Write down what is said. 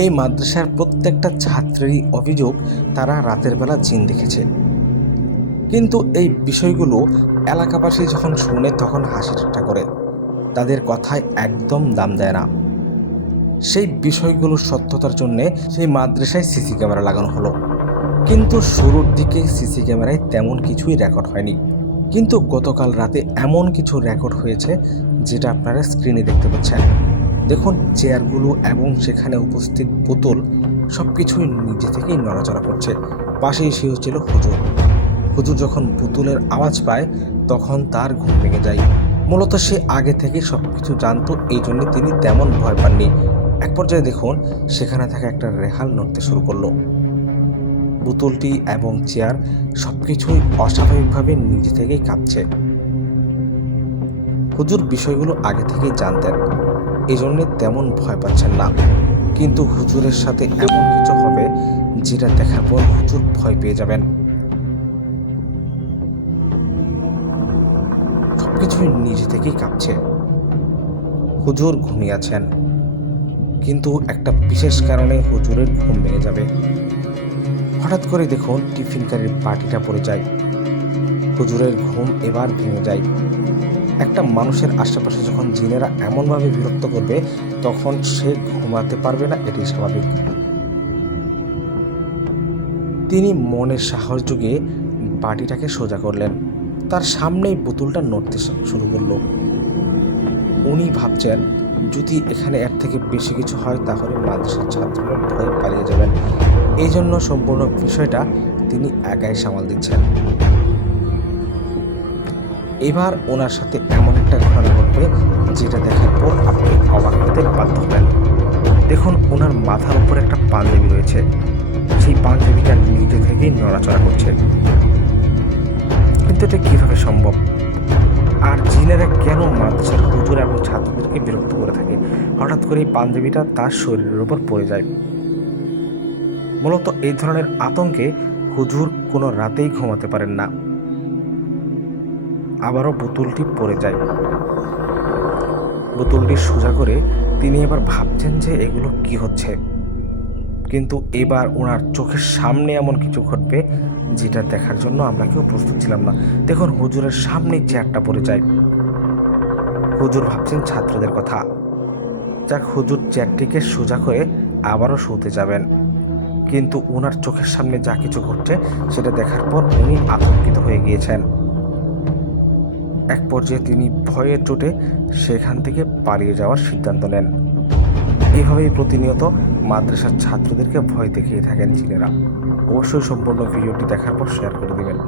এই মাদ্রাসার প্রত্যেকটা ছাত্রেরই অভিযোগ তারা রাতের বেলা জিন দেখেছে। কিন্তু এই বিষয়গুলো এলাকাবাসী যখন শুনে তখন হাসি ঠাট্টা করে, তাদের কথায় একদম দাম দেয় না। সেই বিষয়গুলোর সত্যতার জন্যে সেই মাদ্রাসায় সিসি ক্যামেরা লাগানো হলো, কিন্তু শুরুর দিকে সিসি ক্যামেরায় তেমন কিছুই রেকর্ড হয়নি। কিন্তু গতকাল রাতে এমন কিছু রেকর্ড হয়েছে যেটা আপনারা স্ক্রিনে দেখতে পাচ্ছেন। দেখুন, চেয়ারগুলো এবং সেখানে উপস্থিত বোতল সব কিছুই নিজে থেকেই নড়াচড়া করছে। পাশেই সে হচ্ছিল হুজুর। হুজুর যখন বোতলের আওয়াজ পায় তখন তার ঘুম ভেঙে যায়। মূলত সে আগে থেকে সব কিছু জানতো, এই জন্য তিনি তেমন ভয় পাননি। এক পর্যায়ে দেখুন, সেখানে থাকা একটা রেহাল নড়তে শুরু করলো। বোতলটি এবং চেয়ার সবকিছুই অস্বাভাবিকভাবে নিজে থেকেই কাঁপছে। হুজুর বিষয়গুলো আগে থেকেই জানতেন, এই জন্যে তেমন ভয় পাচ্ছেন না। কিন্তু হুজুরের সাথে এমন কিছু হবে যেটা দেখার পর হুজুর ভয় পেয়ে যাবেন। সবকিছুই নিজে থেকেই কাঁপছে। হুজুর ঘুমিয়ে আছেন, কিন্তু একটা বিশেষ কারণে হুজুরের ঘুম ভেঙে যাবে। হঠাৎ করে দেখুন, টিফিন কারির বাটিটা পড়ে যায়। হুজুরের ঘুম এবার ভেঙে যায়। একটা মানুষের আশেপাশে যখন জিনেরা এমনভাবে বিরক্ত করবে তখন সে ঘুমাতে পারবে না, এটাই স্বাভাবিক। তিনি মনের সাহস জুগিয়ে বাটিটাকে সোজা করলেন। তার সামনেই বোতলটা নড়তে শুরু করলো। উনি ভাবছেন, যদি এখানে এর থেকে বেশি কিছু হয় তাহলে মাদ্রাসার ছাত্ররা ভয়ে পালিয়ে যাবেন। এই জন্য সম্পূর্ণ বিষয়টা তিনি একাই সামাল দিচ্ছেন। এবার ওনার সাথে এমন একটা ঘটনা ঘটবে যেটা দেখার পর আপনি অবাক হতে বাধ্য হবেন। দেখুন, ওনার মাথার উপর একটা পাঞ্জাবি রয়েছে, সেই পাঞ্জাবিটা নিজে থেকেই নড়াচড়া করছে। কিন্তু এটা কিভাবে সম্ভব? আর জিনেরা কেন মাদ্রাসার হুজুর এবং ছাত্রদেরকে বিরক্ত করে থাকে? হঠাৎ করে এই পাঞ্জাবিটা তার শরীরের উপর পড়ে যায়। মূলত এই ধরনের আতঙ্কে হুজুর কোনো রাতেই ঘুমাতে পারেন না। আবারও বোতলটি পড়ে যায়। বোতলটি সোজা করে তিনি এবার ভাবছেন যে এগুলো কি হচ্ছে। কিন্তু এবার ওনার চোখের সামনে এমন কিছু ঘটবে যেটা দেখার জন্য আমরা কেউ প্রস্তুত ছিলাম না। দেখুন, হুজুরের সামনে চেয়ারটা পড়ে যায়। হুজুর ভাবছেন ছাত্রদের কথা। যাক, হুজুর চেয়ারটিকে সোজা করে আবারও শুতে যাবেন, কিন্তু ওনার চোখের সামনে যা কিছু ঘটছে সেটা দেখার পর উনি আতঙ্কিত হয়ে গিয়েছেন। এক পর্যায়ে তিনি ভয়ের চোটে সেখান থেকে পালিয়ে যাওয়ার সিদ্ধান্ত নেন। এইভাবেই প্রতিনিয়ত মাদ্রাসার ছাত্রদেরকে ভয় দেখিয়ে থাকেন জিনেরা। অবশ্যই সম্পূর্ণ ভিডিওটি দেখার পর শেয়ার করে দিবেন।